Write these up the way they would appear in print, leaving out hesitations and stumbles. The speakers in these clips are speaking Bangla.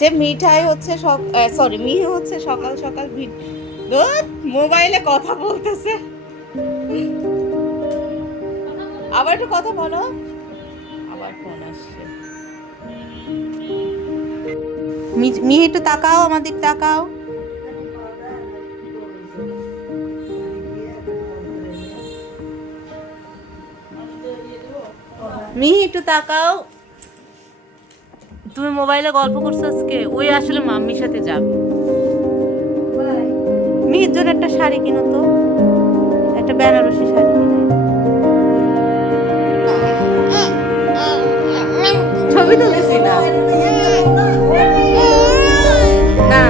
যে মিঠাই হচ্ছে সরি মিহি হচ্ছে সকাল সকাল মোবাইলে কথা বলতেছে। আবার একটু কথা বলো, আবার ফোন আসছে। মিহি একটু তাকাও, আমার দিক তাকাও। মিহি একটু তাকাও। তুমি মোবাইলে গল্প করছো আজকে? ওই আসলে মাম্মির সাথে যাবে। মিহির জন্য একটা শাড়ি কিনো তো, একটা বেনারসি শাড়ি কিনে। ছবি তুলতেছি না না।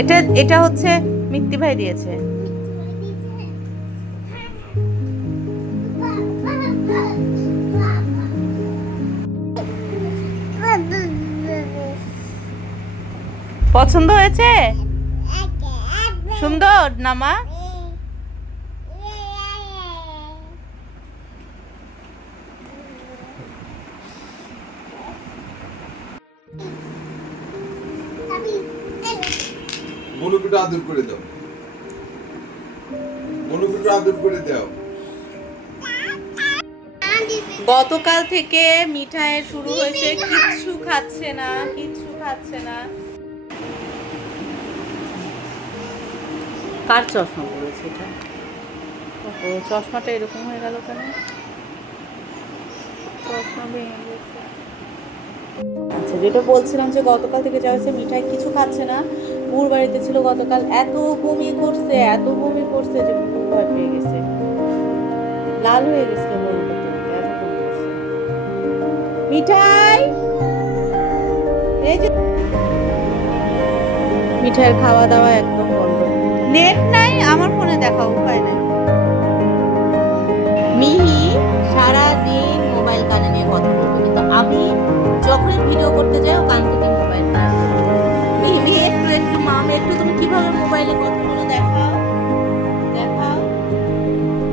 এটা এটা হচ্ছে মিত্তি ভাই দিয়েছে। পছন্দ হয়েছে? সুন্দর না মা? মনুকুটা আদর করে দাও, মনুকুটা আদর করে দাও। গতকাল থেকে মিঠাইয়ের শুরু হয়েছে, কিচ্ছু খাচ্ছে না, কিচ্ছু খাচ্ছে না। কার চশমা পড়েছে এটা? ও চশমাটা এরকম হয়ে গেল কেন? চশমা ভেঙে গেছে। আচ্ছা, যেটা বলছিলাম যে গতকাল থেকে যা হয়েছে, মিঠাই কিছু খাচ্ছে না। পুর বাড়িতে ছিল গতকাল, এত বমি করছে, এত বমি করছে যে পুর ভয় পেয়ে গেছে, লাল হয়ে গেছিল বমি করতে করতে, এত বমি করছে। মিঠাই, এই যে মিঠাইয়ের খাওয়া দাওয়া একদম বন্ধ। নেট নাই আমার ফোনে, দেখা উপায় নাই। মিহি সারাদিন মোবাইল কানে নিয়ে কথা বলতো, কিন্তু আমি যখনই ভিডিও করতে যাই ও কান থেকে মোবাইল নিয়ে। মিহি একটু একটু মাম, একটু তুমি কিভাবে মোবাইলে কথা বলো দেখাও, দেখাও।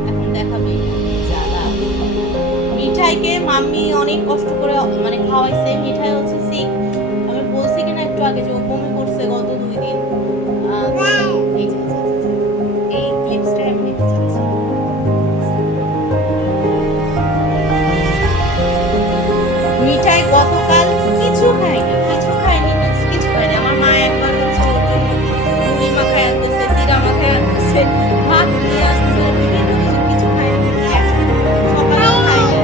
এখন দেখাবে জ্বালা। মিঠাইকে মাম্মি অনেক কষ্ট করে মানে খাওয়াইছে। মিঠাই হচ্ছে সিক, আমি বলছি কিনা একটু আগে যে ও বমি করছে গত 2 দিন। এই ক্লিপসটা আমি নিতে চাচ্ছি। মিঠাই গতকাল কিছু খায়নি, কিছু খায়নি, কিছু খায়নি। আমার মা একবার হচ্ছে ওর জন্য মুড়ি মাখায় আনতেছে, চিরা মাখায় আনতেছে, ভাত নিয়ে আসছে, বিভিন্ন কিছু, কিছু খায়নি। সকালেও খায়নি,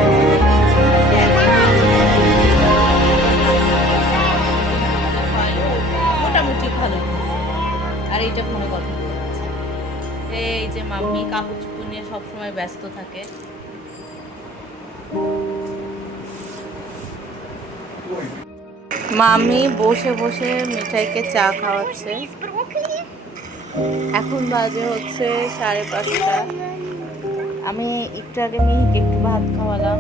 মোটামুটি ভালো হয়েছে। আর এইটা ফোনে কথা বলে যাচ্ছে। এই যে মাম্মি কাপড় চোপড় নিয়ে সবসময় ব্যস্ত থাকে। মামি বসে বসে মিঠাইকে চা খাওয়াচ্ছে। এখন বাজে হচ্ছে 5:30। আমি একটু আগে মিহিকে একটু ভাত খাওয়ালাম।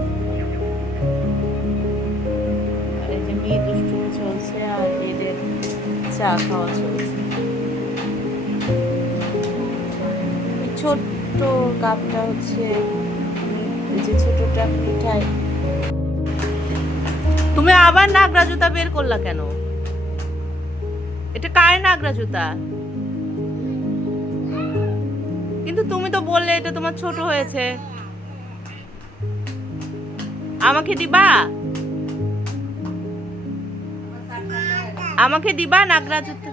আর এই যে মিহি দুষ্টুমি চলছে আর এদের চা খাওয়া চলছে। এই ছোট্ট কাপটা হচ্ছে এই যে ছোটটা মিঠাই। তুমি আবার নাগরা জুতা বের করলা কেন? এটা কার নাগরা জুতা? কিন্তু তুমি তো বললে এটা তোমার ছোট হয়েছে। আমাকে দিবা? আমাকে দিবা নাগরা জুতা?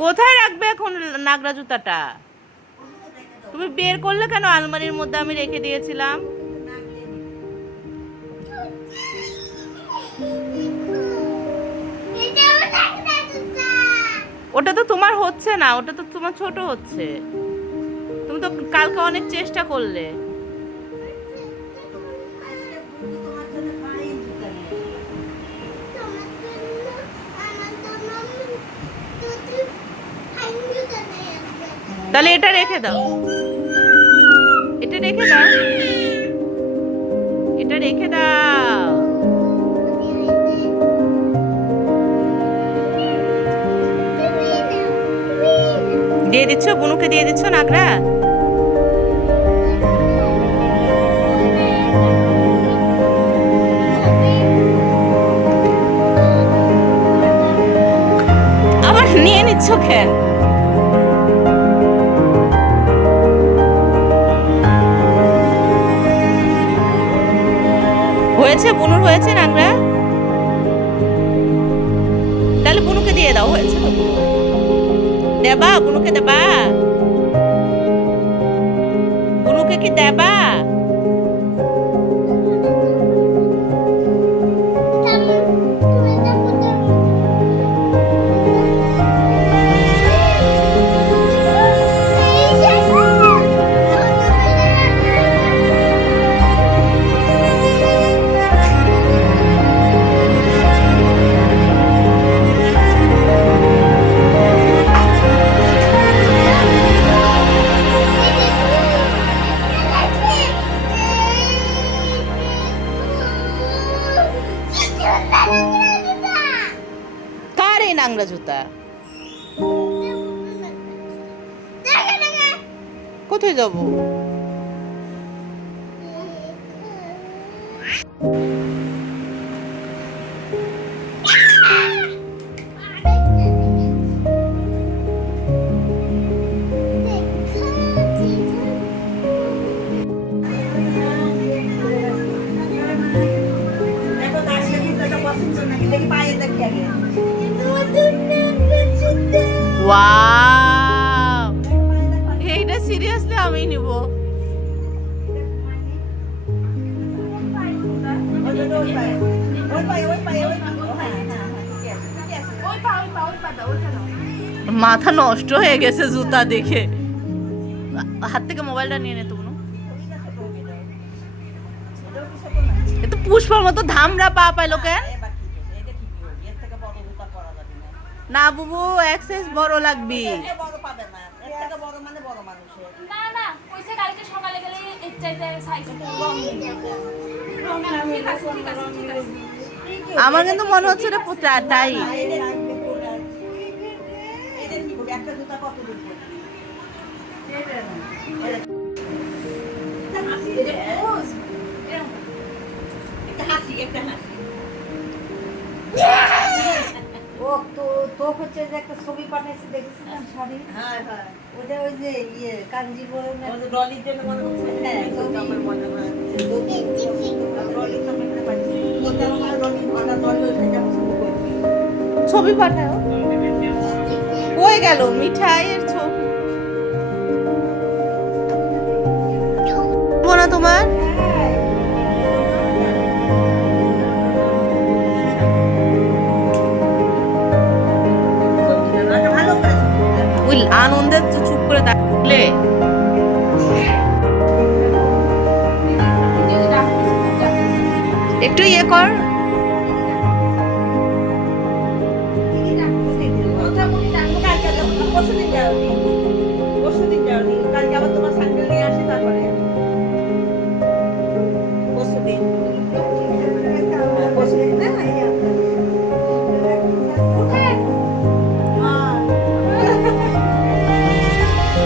কোথায় রাখবে এখন নাগরা জুতাটা? তুমি বের করলে কেন? আলমারির মধ্যে আমি রেখে দিয়েছিলাম। ওটা তো তোমার হচ্ছে না, ওটা তো তোমার ছোট হচ্ছে। তুমি তো কালকে অনেক চেষ্টা করলে। তাহলে এটা রেখে দাও, এটা রেখে দাও, এটা রেখে দাও। দিয়ে দিচ্ছ বুনুকে, দিয়ে দিচ্ছ নাগরা? আবার নিয়ে নিচ্ছ কেন? হয়েছে বুনুর, হয়েছে নাগরা? তাহলে বুনুকে দিয়ে দাও, হয়েছে তো। দেবা বুনুকে, দেবা বুনুকে, কি দেবা? কার এই নাংরা জুতা? কোথায় যাব? ওয়াও, এইটা সিরিয়াসলি আমি নিব। মাথা নষ্ট হয়ে গেছে জুতা দেখে। হাত থেকে মোবাইলটা নিয়ে নে। তুমি এত পুষ্পার মতো ধামরা পা পাইলো কেন? না বুবু, এক্সেস বড় লাগবে। না না, কইছে কালকে সকালে গেলে এর চাইতে সাইজ আমার কিন্তু মনে হচ্ছে এটা পুটাটাই। ও তো তো হচ্ছে যে একটা ছবি পাঠাইছে দেখেছিলাম শাড়ি। হ্যাঁ হ্যাঁ, ওটা ওই যে ইয়ে কাঞ্জিবরম ডলির জন্য মনে হচ্ছে। হ্যাঁ আমার মনে হয় ছবি পাঠাও। কই গেল মিঠাইয়ের ছবি? না তোমার ওই আনন্দে চুপ করে থাকলে একটু ইয়ে কর। পরশুদিন যাওনি, কালকে আবার তোমার স্যান্ডেল নিয়ে আসি তারপরে পরশুদিন না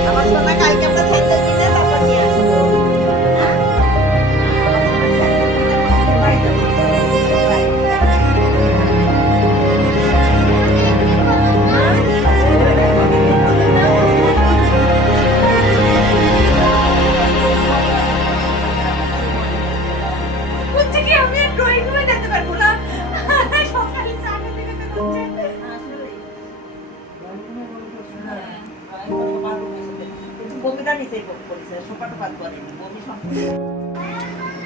আমার সোনা কালকে আমরা স্যান্ডেল কিনে তারপর নিয়ে আসবো। হচ্ছে কি আমি ড্রয়িং রুমে যেতে পারবো না সকালে সামনে থেকে তো হচ্ছে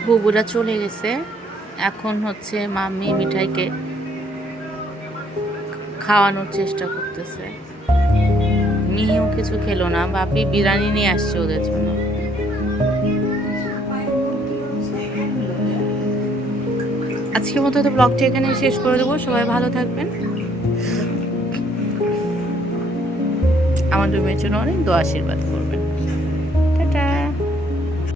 বুবুরা চলে গেছে, এখন হচ্ছে মাম্মি মিঠাইকে খাওয়ানোর চেষ্টা করতেছে। মিহিও কিছু খেলো না, বাপি বিরিয়ানি নিয়ে আসছে ওদের জন্য। আজকের মতো তো ব্লগটি এখানে শেষ করে দেবো। সবাই ভালো থাকবেন, আমাদের মেয়ের জন্য অনেক দোয়া আশীর্বাদ করবেন।